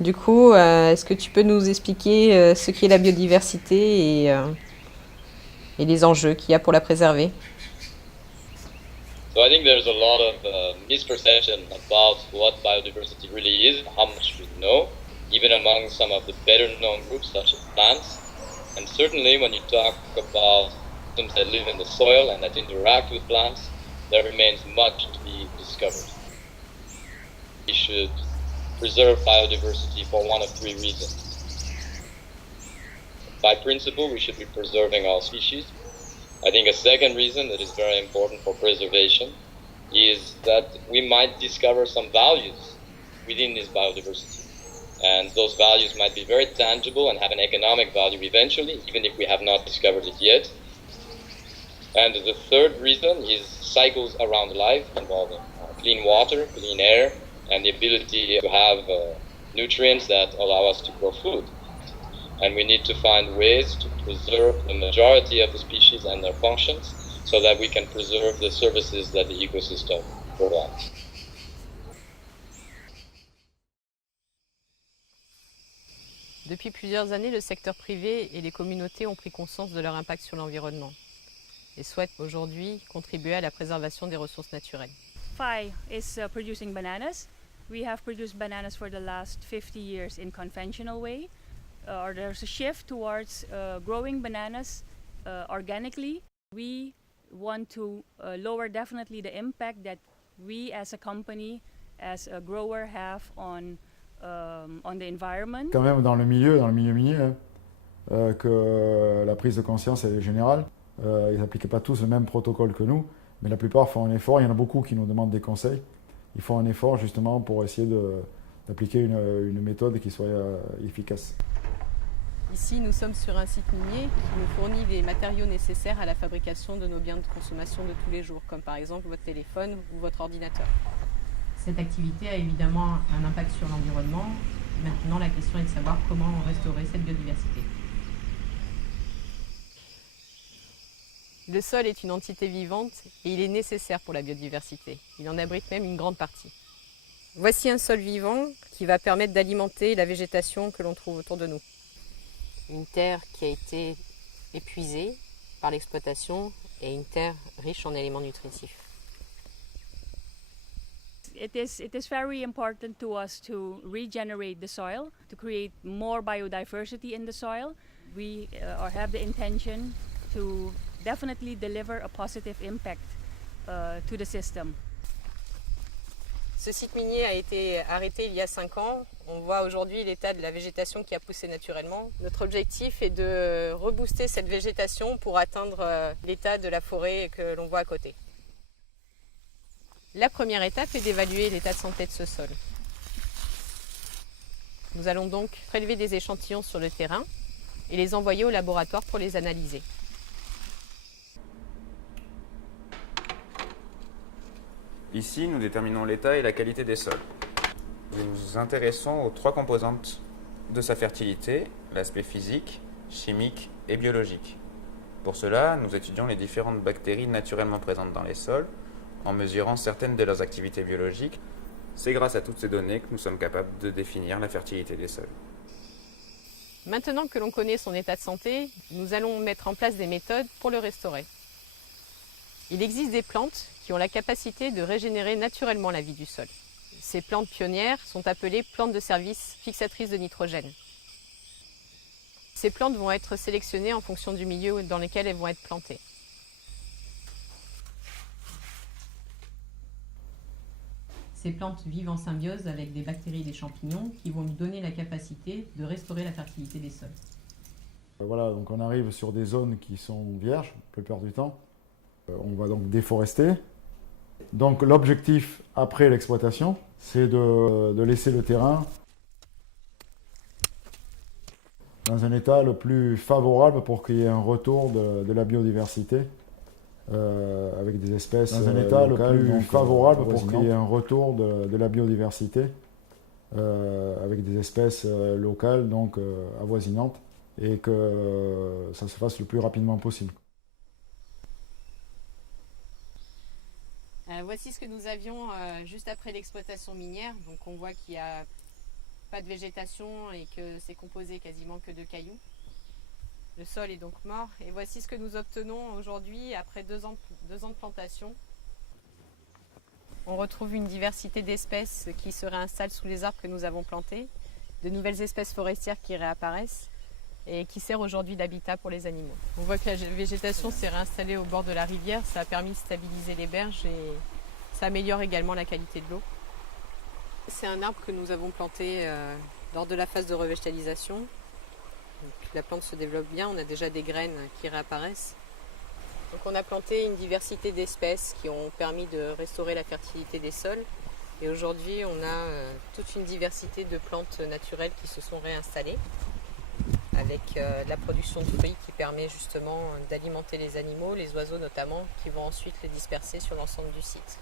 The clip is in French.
Du coup, est-ce que tu peux nous expliquer ce qu'est la biodiversité et les enjeux qu'il y a pour la préserver? So I think there's a lot of misperception about what biodiversity really is, how much we know, even among some of the better known groups such as plants. And certainly when you talk about systems that live in the soil and that interact with plants, there remains much to be discovered. We should preserve biodiversity for one of three reasons. By principle, we should be preserving all species. I think a second reason that is very important for preservation is that we might discover some values within this biodiversity. And those values might be very tangible and have an economic value eventually, even if we have not discovered it yet. And the third reason is cycles around life involving clean water, clean air, and the ability to have nutrients that allow us to grow food. And we need to find ways to preserve the majority of the species and their functions so that we can preserve the services that the ecosystem provides. Depuis plusieurs années, le secteur privé et les communautés ont pris conscience de leur impact sur l'environnement et souhaitent aujourd'hui contribuer à la préservation des ressources naturelles. FAI is producing bananas. We have produced bananas for the last 50 years in conventional way. Or there's a shift towards growing bananas organically. We want to lower definitely the impact that we as a company, as a grower have on the environment. Quand même dans le milieu minier, que la prise de conscience est générale. Ils n'appliquent pas tous le même protocole que nous, mais la plupart font un effort. Il y en a beaucoup qui nous demandent des conseils. Ils font un effort justement pour essayer d'appliquer une méthode qui soit efficace. Ici, nous sommes sur un site minier qui nous fournit les matériaux nécessaires à la fabrication de nos biens de consommation de tous les jours, comme par exemple votre téléphone ou votre ordinateur. Cette activité a évidemment un impact sur l'environnement. Maintenant, la question est de savoir comment restaurer cette biodiversité. Le sol est une entité vivante et il est nécessaire pour la biodiversité. Il en abrite même une grande partie. Voici un sol vivant qui va permettre d'alimenter la végétation que l'on trouve autour de nous. Une terre qui a été épuisée par l'exploitation et une terre riche en éléments nutritifs. It is very important to us to regenerate the soil, to create more biodiversity in the soil. We have the intention to definitely deliver a positive impact to the system. Ce site minier a été arrêté il y a 5 ans. On voit aujourd'hui l'état de la végétation qui a poussé naturellement. Notre objectif est de rebooster cette végétation pour atteindre l'état de la forêt que l'on voit à côté. La première étape est d'évaluer l'état de santé de ce sol. Nous allons donc prélever des échantillons sur le terrain et les envoyer au laboratoire pour les analyser. Ici, nous déterminons l'état et la qualité des sols. Nous nous intéressons aux 3 composantes de sa fertilité, l'aspect physique, chimique et biologique. Pour cela, nous étudions les différentes bactéries naturellement présentes dans les sols, en mesurant certaines de leurs activités biologiques. C'est grâce à toutes ces données que nous sommes capables de définir la fertilité des sols. Maintenant que l'on connaît son état de santé, nous allons mettre en place des méthodes pour le restaurer. Il existe des plantes qui ont la capacité de régénérer naturellement la vie du sol. Ces plantes pionnières sont appelées plantes de service fixatrices de nitrogène. Ces plantes vont être sélectionnées en fonction du milieu dans lequel elles vont être plantées. Ces plantes vivent en symbiose avec des bactéries et des champignons qui vont nous donner la capacité de restaurer la fertilité des sols. Voilà, donc on arrive sur des zones qui sont vierges, la plupart du temps. On va donc déforester. Donc l'objectif après l'exploitation, c'est de laisser le terrain dans un état le plus favorable pour qu'il y ait un retour de la biodiversité avec des espèces dans un état le plus favorable pour qu'il y ait un retour de la biodiversité avec des espèces locales donc avoisinantes et que ça se fasse le plus rapidement possible. Voici ce que nous avions juste après l'exploitation minière. Donc on voit qu'il n'y a pas pas de végétation et que c'est composé quasiment que de cailloux. Le sol est donc mort et voici ce que nous obtenons aujourd'hui après 2 ans de plantation. On retrouve une diversité d'espèces qui se réinstallent sous les arbres que nous avons plantés, de nouvelles espèces forestières qui réapparaissent et qui servent aujourd'hui d'habitat pour les animaux. On voit que la végétation s'est réinstallée au bord de la rivière, ça a permis de stabiliser les berges et ça améliore également la qualité de l'eau. C'est un arbre que nous avons planté lors de la phase de revégétalisation. Donc, la plante se développe bien, on a déjà des graines qui réapparaissent. Donc on a planté une diversité d'espèces qui ont permis de restaurer la fertilité des sols. Et aujourd'hui, on a toute une diversité de plantes naturelles qui se sont réinstallées avec la production de fruits qui permet justement d'alimenter les animaux, les oiseaux notamment, qui vont ensuite les disperser sur l'ensemble du site.